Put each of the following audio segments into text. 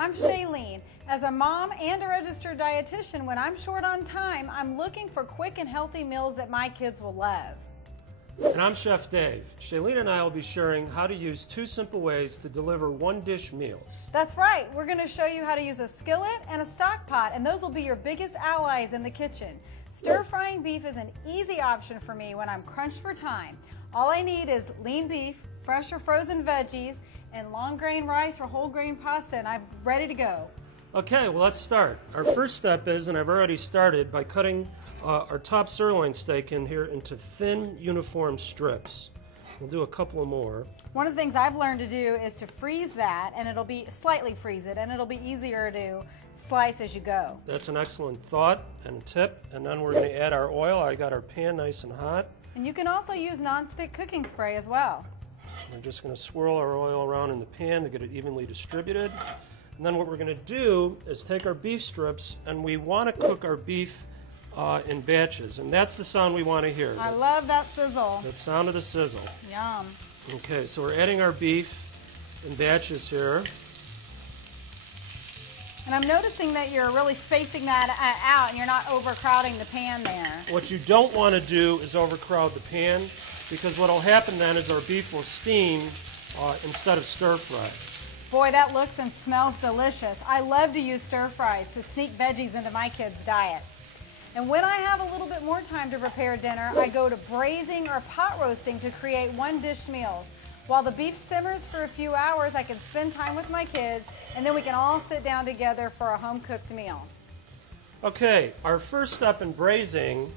I'm Shalene. As a mom and a registered dietitian, when I'm short on time, I'm looking for quick and healthy meals that my kids will love. And I'm Chef Dave. Shalene and I will be sharing how to use 2 simple ways to deliver one-dish meals. That's right. We're going to show you how to use a skillet and a stock pot, and those will be your biggest allies in the kitchen. Stir-frying beef is an easy option for me when I'm crunched for time. All I need is lean beef, fresh or frozen veggies, and long grain rice or whole grain pasta, and I'm ready to go. Okay, well, let's start. Our first step is, and I've already started, by cutting our top sirloin steak in here into thin, uniform strips. We'll do a couple of more. One of the things I've learned to do is to freeze that, and it'll be slightly freeze it, and it'll be easier to slice as you go. That's an excellent thought and tip. And then we're going to add our oil. I got our pan nice and hot. And you can also use nonstick cooking spray as well. We're just going to swirl our oil around in the pan to get it evenly distributed. And then what we're going to do is take our beef strips, and we want to cook our beef in batches. And that's the sound we want to hear. I love that sizzle. That sound of the sizzle. Yum. Okay, so we're adding our beef in batches here. And I'm noticing that you're really spacing that out and you're not overcrowding the pan there. What you don't want to do is overcrowd the pan, because what will happen then is our beef will steam instead of stir-fry. Boy, that looks and smells delicious. I love to use stir-fries to sneak veggies into my kids' diet. And when I have a little bit more time to prepare dinner, I go to braising or pot roasting to create one-dish meals. While the beef simmers for a few hours, I can spend time with my kids, and then we can all sit down together for a home-cooked meal. Okay, our first step in braising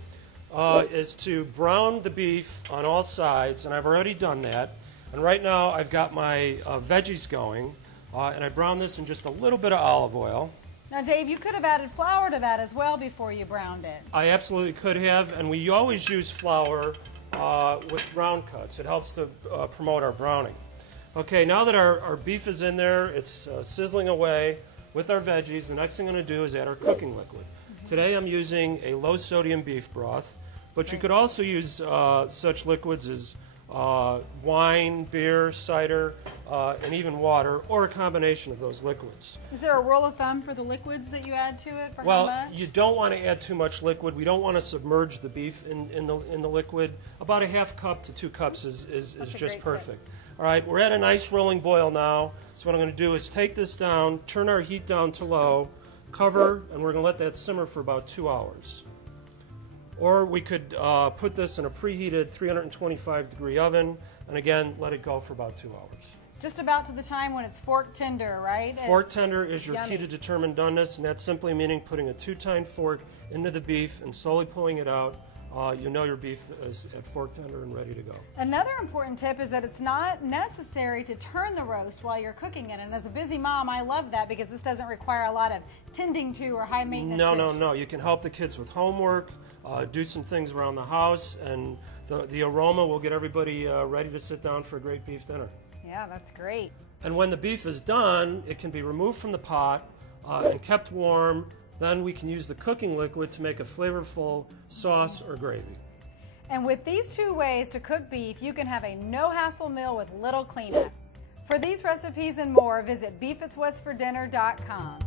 is to brown the beef on all sides, and I've already done that. And right now I've got my veggies going, and I brown this in just a little bit of olive oil. Now, Dave, you could have added flour to that as well before you browned it. I absolutely could have, and we always use flour with round cuts. It helps to promote our browning. Okay, now that our beef is in there, it's sizzling away with our veggies, the next thing I'm going to do is add our cooking liquid. Today I'm using a low-sodium beef broth, but you could also use such liquids as wine, beer, cider, and even water, or a combination of those liquids. Is there a rule of thumb for the liquids that you add to it? For Well, how much? you don't want to add too much liquid. We don't want to submerge the beef in the liquid. About a half cup to 2 cups is just perfect. All right, we're at a nice rolling boil now. So what I'm going to do is take this down, turn our heat down to low, cover, and we're going to let that simmer for about 2 hours. Or we could put this in a preheated 325-degree oven, and again, let it go for about 2 hours. Just about to the time when it's fork tender, right? Fork tender is your Yummy. key to determine doneness, and that's simply meaning putting a 2-tine fork into the beef and slowly pulling it out. You know your beef is at fork tender and ready to go. Another important tip is that it's not necessary to turn the roast while you're cooking it. And as a busy mom, I love that because this doesn't require a lot of tending to or high maintenance. No. You can help the kids with homework, do some things around the house, and the aroma will get everybody ready to sit down for a great beef dinner. Yeah, that's great. And when the beef is done, it can be removed from the pot and kept warm. Then we can use the cooking liquid to make a flavorful sauce or gravy. And with these 2 ways to cook beef, you can have a no-hassle meal with little cleanup. For these recipes and more, visit beefitswhatsfordinner.com.